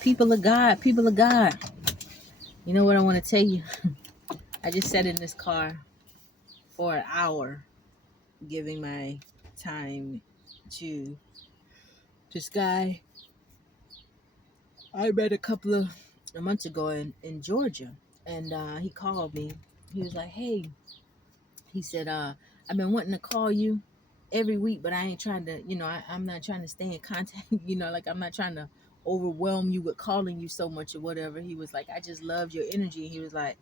People of God, people of God. You know what I want to tell you? I just sat in this car for an hour giving my time to this guy I met a couple of months ago in Georgia. And he called me. He was like, hey, he said, I've been wanting to call you every week, but I ain't trying to, I'm not trying to stay in contact, like I'm not trying to overwhelm you with calling you so much or whatever. He was like, I just loved your energy. He was like,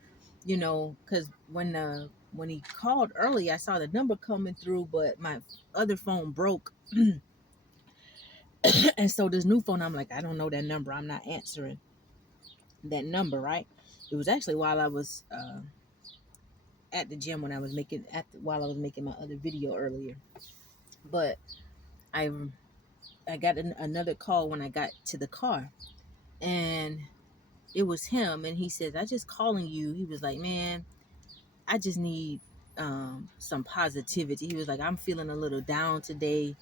because when he called early, I saw the number coming through, but my other phone broke. And so this new phone, I'm like, I don't know that number. I'm not answering that number, right? It was actually while I was at the gym when I was while I was making my other video earlier. But I I got another call when I got to the car, and it was him. And he says, "I just calling you." He was like, "Man, I just need some positivity." He was like, "I'm feeling a little down today,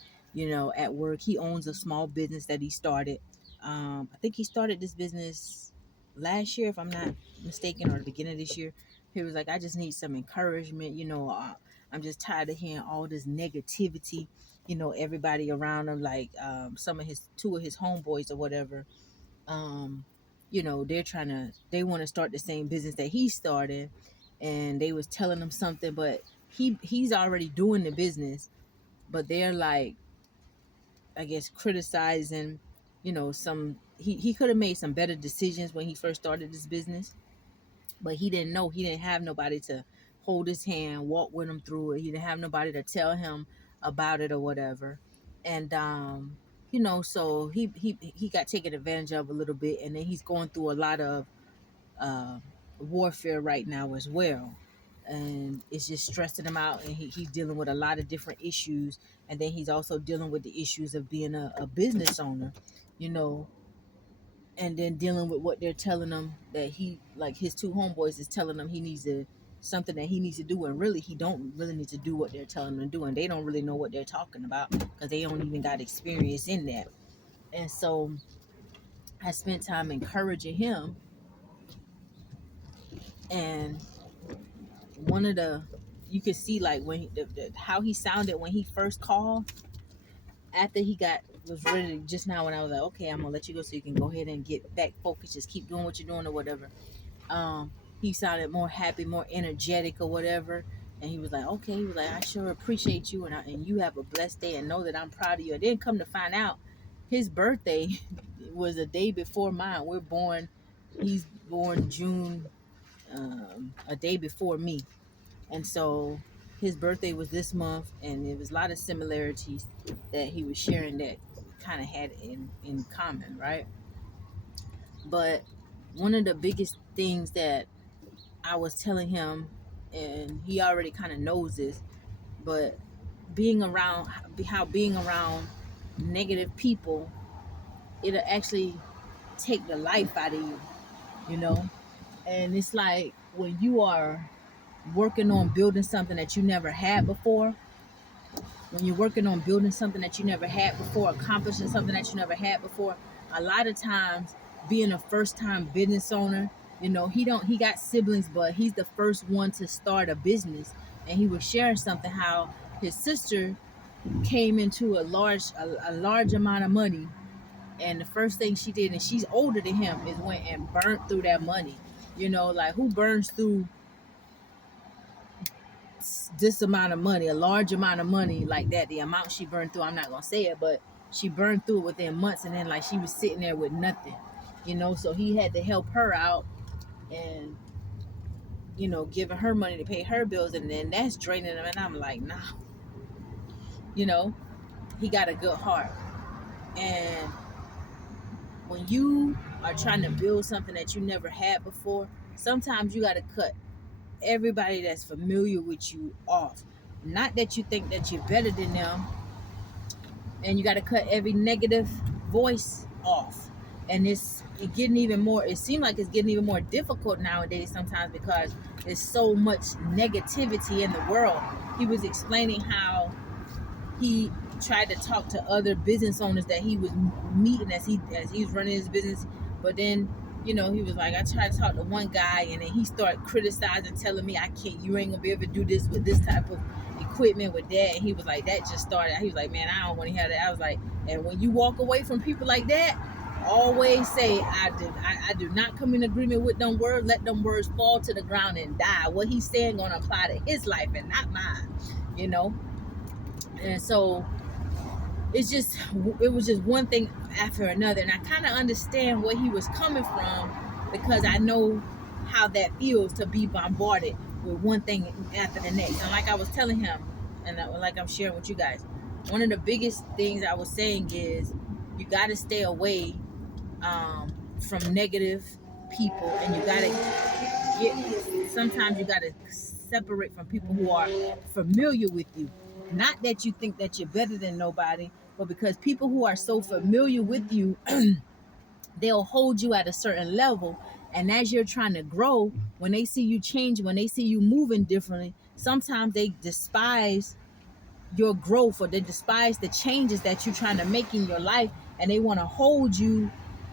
at work." He owns a small business that he started. I think he started this business last year, if I'm not mistaken, or the beginning of this year. He was like, "I just need some encouragement. I'm just tired of hearing all this negativity. Everybody around him, like two of his homeboys or whatever. Um, they want to start the same business that he started, and they was telling him something, but he's already doing the business, but they're like, I guess, criticizing, some he could have made some better decisions when he first started this business, but he didn't know. He didn't have nobody to hold his hand, walk with him through it. He didn't have nobody to tell him about it or whatever. And so he got taken advantage of a little bit, and then he's going through a lot of uh, warfare right now as well. And it's just stressing him out, and he's dealing with a lot of different issues. And then he's also dealing with the issues of being a business owner, you know, and then dealing with what they're telling him, that he, like his two homeboys is telling him he needs to something that he needs to do, and really he don't really need to do what they're telling him to do, and they don't really know what they're talking about because they don't even got experience in that. And so I spent time encouraging him, and one of the you could see, like, when how he sounded when he first called, after he got was ready just now, when I was like, okay, I'm gonna let you go so you can go ahead and get back focused, just keep doing what you're doing or whatever. He sounded more happy, more energetic or whatever. And he was like, okay, he was like, I sure appreciate you, and you have a blessed day, and know that I'm proud of you. I didn't come to find out his birthday was a day before mine. He's born June, a day before me. And so his birthday was this month, and there was a lot of similarities that he was sharing that kind of had in common, right? But one of the biggest things that I was telling him, and he already kind of knows this, but being around negative people, it'll actually take the life out of you, you know? And it's like when you are working on building something that you never had before, when you're working on building something that you never had before, accomplishing something that you never had before, a lot of times, being a first time business owner, he got siblings, but he's the first one to start a business. And he was sharing something, how his sister came into a large amount of money, and the first thing she did, and she's older than him, is went and burnt through that money. Like, who burns through this amount of money, a large amount of money like that? The amount she burned through, I'm not gonna say it, but she burned through it within months, and then, like, she was sitting there with nothing, so he had to help her out, and giving her money to pay her bills, and then that's draining him. And I'm like, nah, you know he got a good heart. And when you are trying to build something that you never had before, sometimes you got to cut everybody that's familiar with you off. Not that you think that you're better than them, and you got to cut every negative voice off. And it getting even more, it seems like it's getting even more difficult nowadays sometimes, because there's so much negativity in the world. He was explaining how he tried to talk to other business owners that he was meeting as he was running his business, But then, you know, he was like, I tried to talk to one guy, and then he started criticizing, telling me I can't, you ain't gonna be able to do this with this type of equipment with that. And he was like, that just started. He was like, man, I don't want to hear that. I was like, and when you walk away from people like that, always say, I do not come in agreement with them words. Let them words fall to the ground and die. What he's saying gonna apply to his life and not mine, you know. And so it was just one thing after another, and I kind of understand where he was coming from, because I know how that feels to be bombarded with one thing after the next. And like I was telling him, and like I'm sharing with you guys, one of the biggest things I was saying is you got to stay away from negative people, and you got to sometimes you got to separate from people who are familiar with you. Not that you think that you're better than nobody, but because people who are so familiar with you, they'll hold you at a certain level. And as you're trying to grow, when they see you change, when they see you moving differently, sometimes they despise your growth, or they despise the changes that you're trying to make in your life, and they want to hold you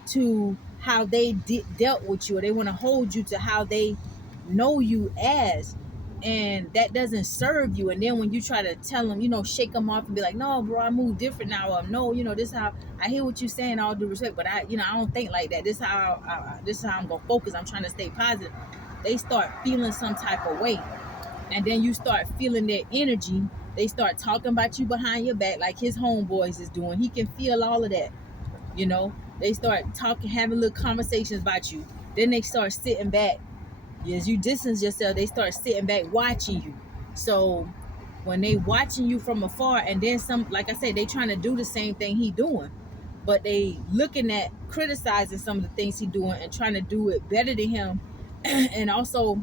to how they dealt with you, or they want to hold you to how they know you as, and that doesn't serve you. And then when you try to tell them, you know, shake them off and be like, no bro, I move different now, or no, you know, this is how I hear what you're saying, all due respect, but I, you know, I don't think like that. This is how I'm gonna focus. I'm trying to stay positive. They start feeling some type of way, and then you start feeling their energy. They start talking about you behind your back like his homeboys is doing. He can feel all of that, you know. They start talking, having little conversations about you. Then they start sitting back. As you distance yourself, they start sitting back watching you. So when they watching you from afar, and then some, like I said, they trying to do the same thing he doing, but they looking at criticizing some of the things he doing and trying to do it better than him, and also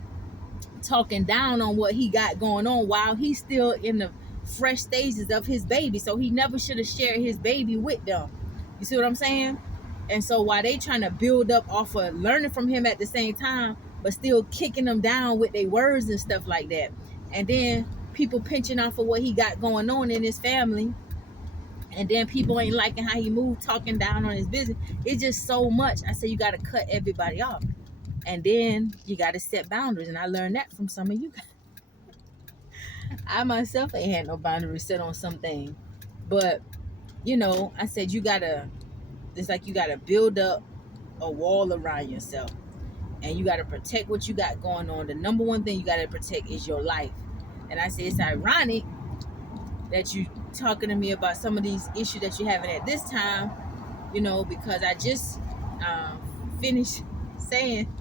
talking down on what he got going on while he's still in the fresh stages of his baby. So he never should have shared his baby with them. You see what I'm saying? And so while they trying to build up off of learning from him at the same time, but still kicking them down with their words and stuff like that. And then people pinching off of what he got going on in his family. And then people ain't liking how he moved, talking down on his business. It's just so much. I say you got to cut everybody off. And then you got to set boundaries. And I learned that from some of you guys. I myself ain't had no boundaries set on something. But, you know, I said you got to, it's like you got to build up a wall around yourself. And you got to protect what you got going on. The number one thing you got to protect is your life. And I say it's ironic that you talking to me about some of these issues that you're having at this time, you know, because I just finished saying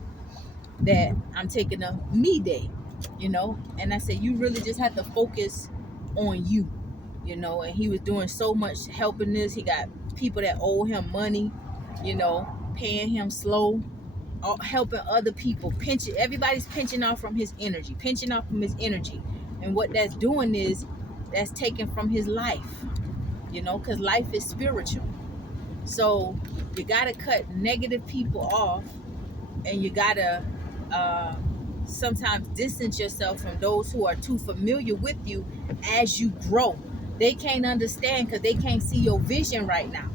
that I'm taking a me day, you know. And I said you really just have to focus on you, you know. And he was doing so much helping this. He got people that owe him money, you know, paying him slow, helping other people, pinching, everybody's pinching off from his energy, and what that's doing is that's taken from his life, you know, because life is spiritual. So you got to cut negative people off, and you got to sometimes distance yourself from those who are too familiar with you as you grow. They can't understand because they can't see your vision right now.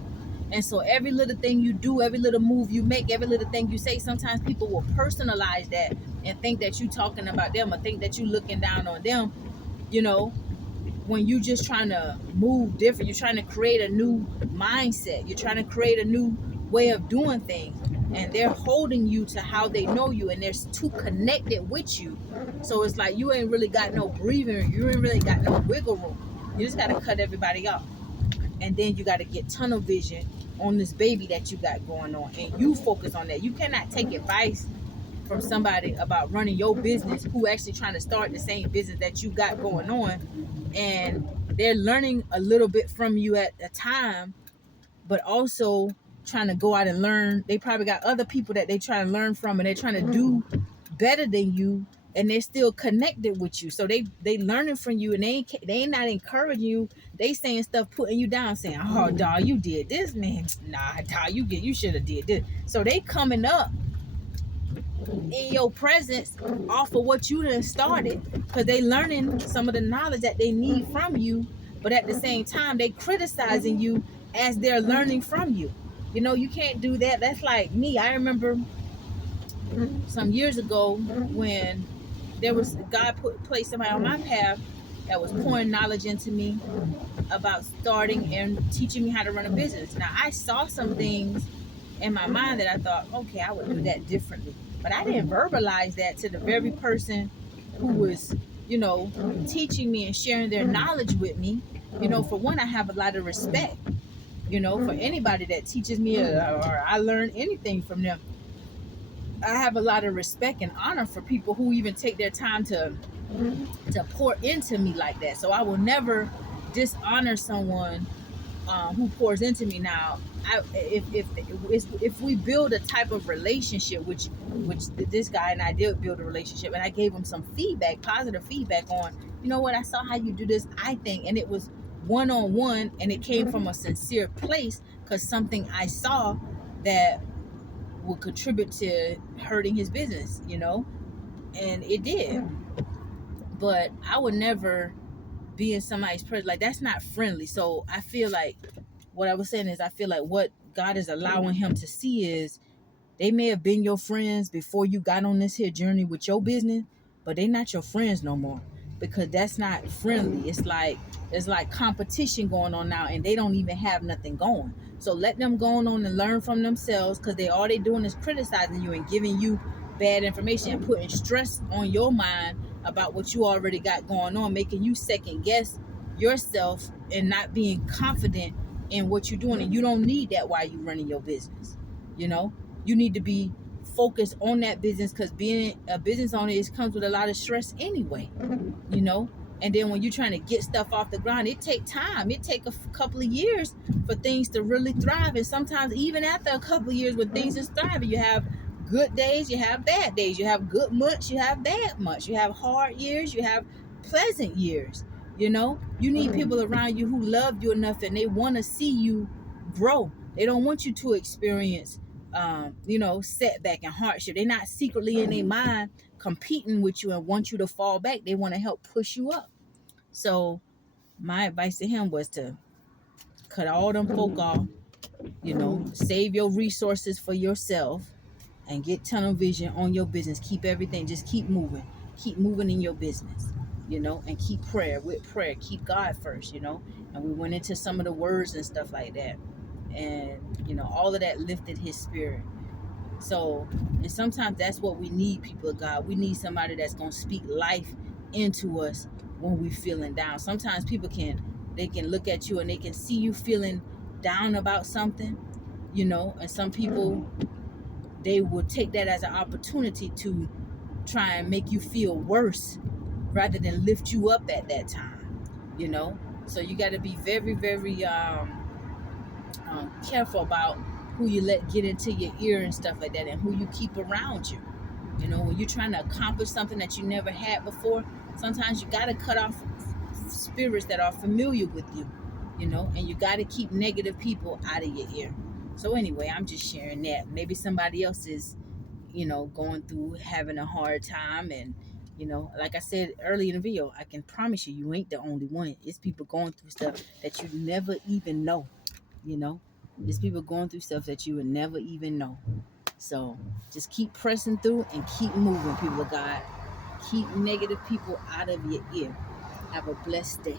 And so every little thing you do, every little move you make, every little thing you say, sometimes people will personalize that and think that you talking about them, or think that you looking down on them, you know, when you just trying to move different. You're trying to create a new mindset. You're trying to create a new way of doing things. And they're holding you to how they know you, and they're too connected with you. So it's like you ain't really got no breathing. You ain't really got no wiggle room. You just got to cut everybody off. And then you got to get tunnel vision on this baby that you got going on, and you focus on that. You cannot take advice from somebody about running your business who actually trying to start the same business that you got going on, and they're learning a little bit from you at a time, but also trying to go out and learn. They probably got other people that they try to learn from, and they're trying to do better than you, and they're still connected with you. So they learning from you, and they ain't not encouraging you. They saying stuff, putting you down, saying, "Oh, dog, you did this, man. Nah, dog, you should have did this." So they coming up in your presence off of what you done started, because they learning some of the knowledge that they need from you. But at the same time, they criticizing you as they're learning from you. You know, you can't do that. That's like me. I remember some years ago when there was God placed somebody on my path that was pouring knowledge into me about starting and teaching me how to run a business. Now I saw some things in my mind that I thought, okay, I would do that differently. But I didn't verbalize that to the very person who was, you know, teaching me and sharing their knowledge with me. You know, for one, I have a lot of respect, you know, for anybody that teaches me or I learn anything from them. I have a lot of respect and honor for people who even take their time to pour into me like that. So I will never dishonor someone who pours into me. Now, if we build a type of relationship, which this guy and I did build a relationship, and I gave him some feedback, positive feedback on, you know what, I saw how you do this, I think, and it was one-on-one, and it came from a sincere place because something I saw that would contribute to hurting his business, you know, and it did. But I would never be in somebody's presence. Like, that's not friendly. So I feel like what I was saying is I feel like what God is allowing him to see is they may have been your friends before you got on this here journey with your business, but they not your friends no more, because that's not friendly. It's like there's like competition going on now, and they don't even have nothing going. So let them go on and learn from themselves, because all they doing is criticizing you and giving you bad information and putting stress on your mind about what you already got going on, making you second guess yourself and not being confident in what you're doing. And you don't need that while you're running your business. You know, you need to be focused on that business, because being a business owner comes with a lot of stress anyway, you know. And then when you're trying to get stuff off the ground, it take time. It take a couple of years for things to really thrive. And sometimes even after a couple of years when things is thriving, you have good days, you have bad days, you have good months, you have bad months, you have hard years, you have pleasant years. You know, you need people around you who love you enough and they want to see you grow. They don't want you to experience you know, setback and hardship. They're not secretly in their mind competing with you and want you to fall back. They want to help push you up. So my advice to him was to cut all them folk off, you know, save your resources for yourself and get tunnel vision on your business. Keep everything, just keep moving in your business, you know, and keep prayer, keep God first, you know. And we went into some of the words and stuff like that. And, you know, all of that lifted his spirit. So, and sometimes that's what we need, people of God. We need somebody that's going to speak life into us when we're feeling down. Sometimes people can look at you and they can see you feeling down about something, you know, and some people, they will take that as an opportunity to try and make you feel worse rather than lift you up at that time, you know. So you got to be very, very careful about who you let get into your ear and stuff like that, and who you keep around you. You know, when you're trying to accomplish something that you never had before, sometimes you got to cut off spirits that are familiar with you, you know, and you got to keep negative people out of your ear. So anyway, I'm just sharing that. Maybe somebody else is, you know, going through having a hard time. And, you know, like I said earlier in the video, I can promise you, you ain't the only one. It's people going through stuff that you never even know, you know. There's people going through stuff that you would never even know. So just keep pressing through and keep moving, people of God. Keep negative people out of your ear. Have a blessed day.